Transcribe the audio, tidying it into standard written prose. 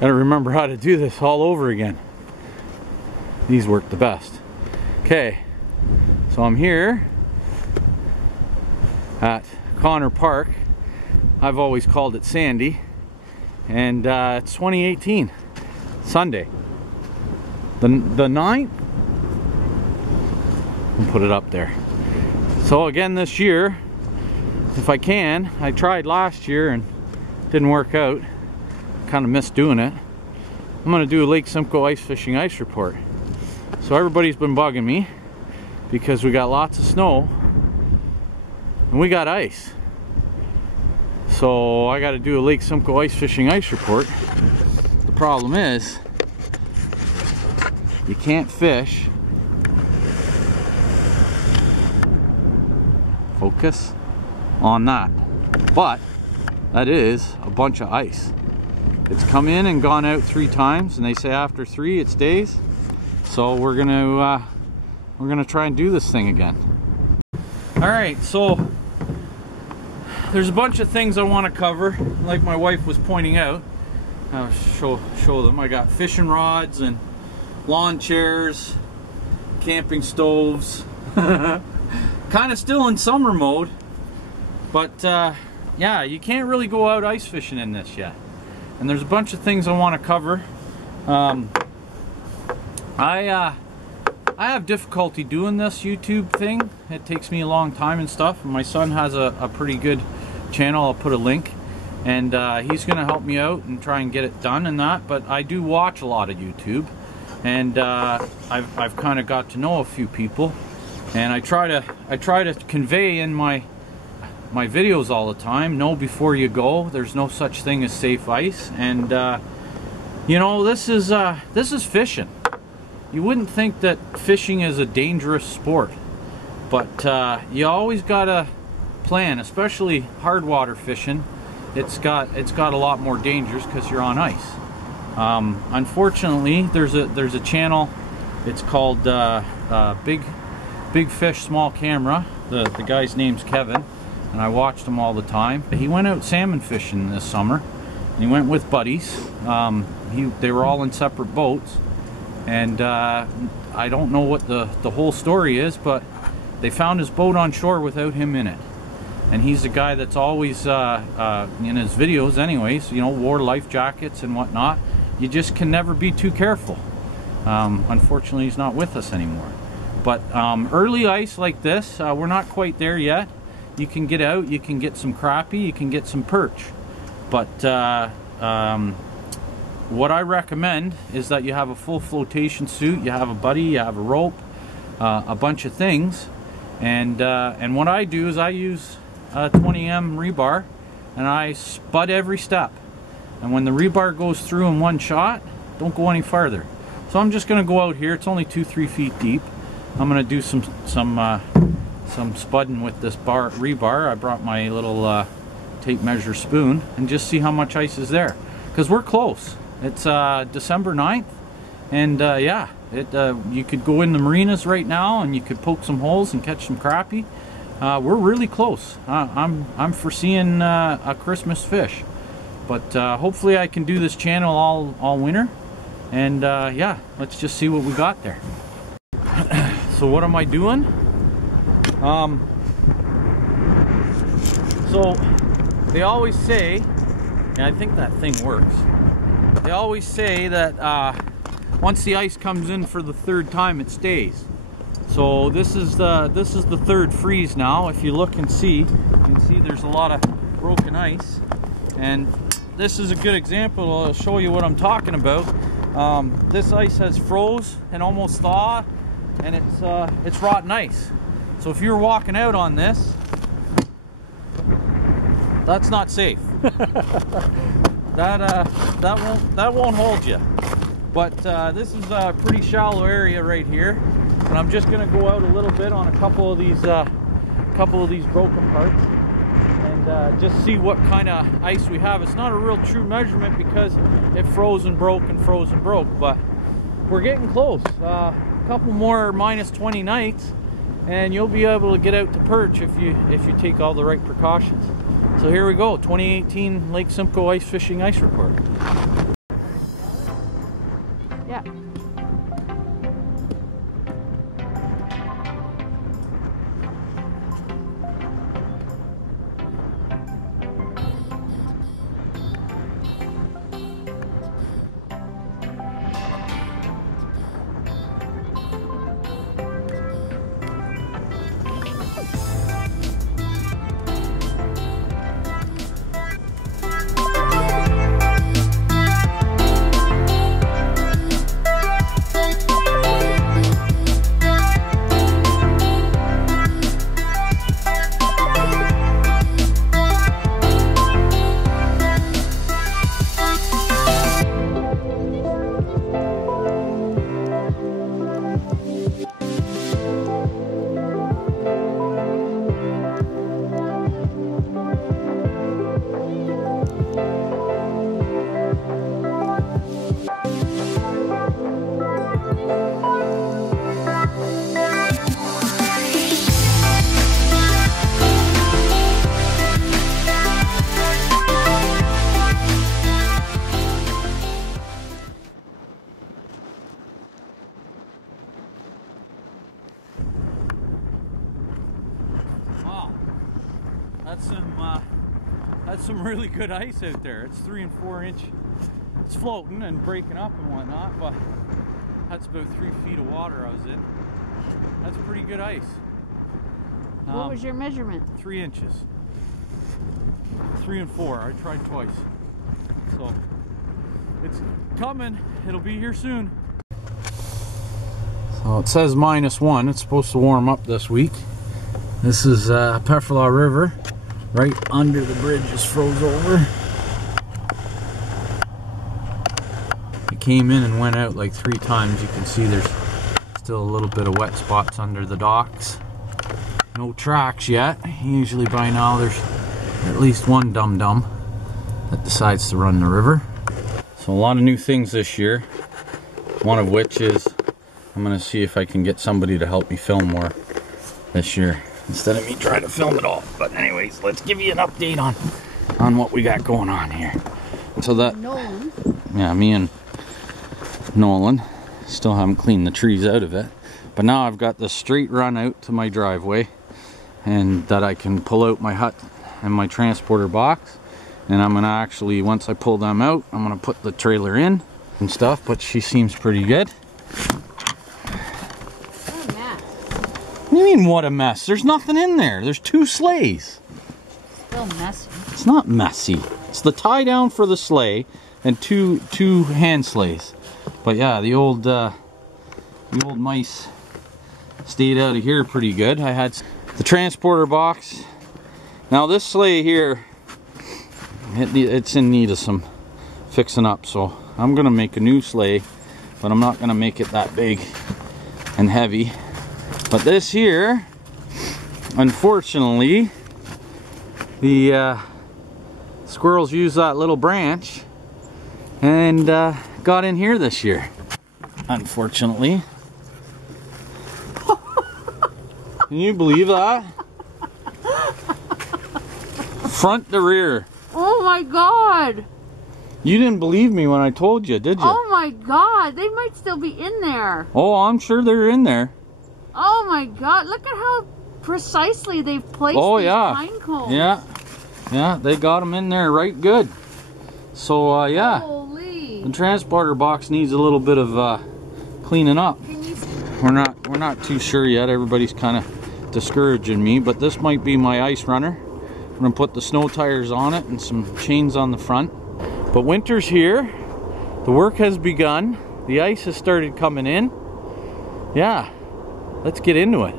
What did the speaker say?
Gotta remember how to do this all over again. These work the best. Okay, so I'm here at Connor Park. I've always called it Sandy, and it's 2018, Sunday, the 9th. I'll put it up there. So again this year, if I can, I tried last year and didn't work out. Kind of missed doing it. I'm gonna do a Lake Simcoe ice fishing ice report. So everybody's been bugging me because we got lots of snow and we got ice. So I got to do a Lake Simcoe ice fishing ice report. The problem is you can't fish. Focus on that. But that is a bunch of ice. It's come in and gone out 3 times, and they say after 3 it stays. So we're gonna try and do this thing again. All right, so there's a bunch of things I want to cover, like my wife was pointing out. I'll show them. I got fishing rods and lawn chairs, camping stoves. Kind of still in summer mode, but yeah, you can't really go out ice fishing in this yet. And there's a bunch of things I want to cover. I have difficulty doing this YouTube thing. It takes me a long time and stuff. My son has a pretty good channel. I'll put a link, and he's going to help me out and try and get it done and that. But I do watch a lot of YouTube, and I've kind of got to know a few people, and I try to convey in my videos all the time. Know before you go. There's no such thing as safe ice, and you know, this is fishing. You wouldn't think that fishing is a dangerous sport, but you always gotta plan, especially hard water fishing. It's got a lot more dangers because you're on ice. Unfortunately, there's a channel. It's called Big Fish Small Camera. The guy's name's Kevin, and I watched him all the time. He went out salmon fishing this summer. He went with buddies. They were all in separate boats, and I don't know what the whole story is, but they found his boat on shore without him in it. And he's a guy that's always in his videos anyways, you know, wore life jackets and whatnot. You just can never be too careful. Unfortunately, he's not with us anymore. But early ice like this, we're not quite there yet. You can get out, you can get some crappie, you can get some perch. But what I recommend is that you have a full flotation suit, you have a buddy, you have a rope, a bunch of things. And what I do is I use 20M rebar, and I spud every step. And when the rebar goes through in one shot, don't go any farther. So I'm just going to go out here. It's only 2-3 feet deep. I'm going to do some spudding with this rebar. I brought my little tape measure spoon and just see how much ice is there, because we're close. It's December 9th, and yeah, you could go in the marinas right now and you could poke some holes and catch some crappie. We're really close. I'm foreseeing a Christmas fish, but hopefully I can do this channel all winter, and yeah, let's just see what we got there. So what am I doing? So they always say, and I think that thing works, they always say that once the ice comes in for the 3rd time, it stays. So this is the 3rd freeze now. If you look and see, you can see there's a lot of broken ice, and this is a good example. I'll show you what I'm talking about. This ice has froze and almost thawed, and it's rotten ice. So if you're walking out on this, that's not safe. that won't hold you. But this is a pretty shallow area right here, and I'm just going to go out a little bit on a couple of these broken parts, and just see what kind of ice we have. It's not a real true measurement because it froze and broke and froze and broke, but we're getting close. A couple more -20 nights, and you'll be able to get out to perch if you take all the right precautions. So here we go, 2018 Lake Simcoe ice fishing ice report. Yeah. That's some really good ice out there. It's 3 and 4 inch. It's floating and breaking up and whatnot, but that's about 3 feet of water I was in. That's pretty good ice. What was your measurement? 3 inches. 3 and 4. I tried twice. So it's coming. It'll be here soon. So it says -1. It's supposed to warm up this week. This is Pefferlaw River. Right under the bridge just froze over. It came in and went out like 3 times. You can see there's still a little bit of wet spots under the docks. No tracks yet. Usually by now there's at least one dum-dum that decides to run the river. So a lot of new things this year. One of which is I'm gonna see if I can get somebody to help me film more this year, instead of me trying to film it all. But anyways, let's give you an update on what we got going on here. So that, Nolan. yeah, me and Nolan still haven't cleaned the trees out of it. But now I've got the straight run out to my driveway, and that I can pull out my hut and my transporter box. And I'm gonna actually, once I pull them out, I'm gonna put the trailer in and stuff, but she seems pretty good. What do you mean, what a mess? There's nothing in there. There's 2 sleighs. Still messy. It's not messy. It's the tie down for the sleigh and two hand sleighs. But yeah, the old mice stayed out of here pretty good. I had the transporter box. Now this sleigh here, it's in need of some fixing up. So I'm gonna make a new sleigh, but I'm not gonna make it that big and heavy. But this here, unfortunately, the squirrels used that little branch and got in here this year. Unfortunately. Can you believe that? Front to rear. Oh my god! You didn't believe me when I told you, did you? Oh my god, they might still be in there. Oh, I'm sure they're in there. Oh my god, look at how precisely they've placed these pine cones. Yeah, they got them in there right good. So yeah, holy. The transporter box needs a little bit of cleaning up. Can you see? We're not too sure yet. Everybody's kind of discouraging me, but this might be my ice runner. I'm gonna put the snow tires on it and some chains on the front. But winter's here. The work has begun. The ice has started coming in. Yeah. Let's get into it.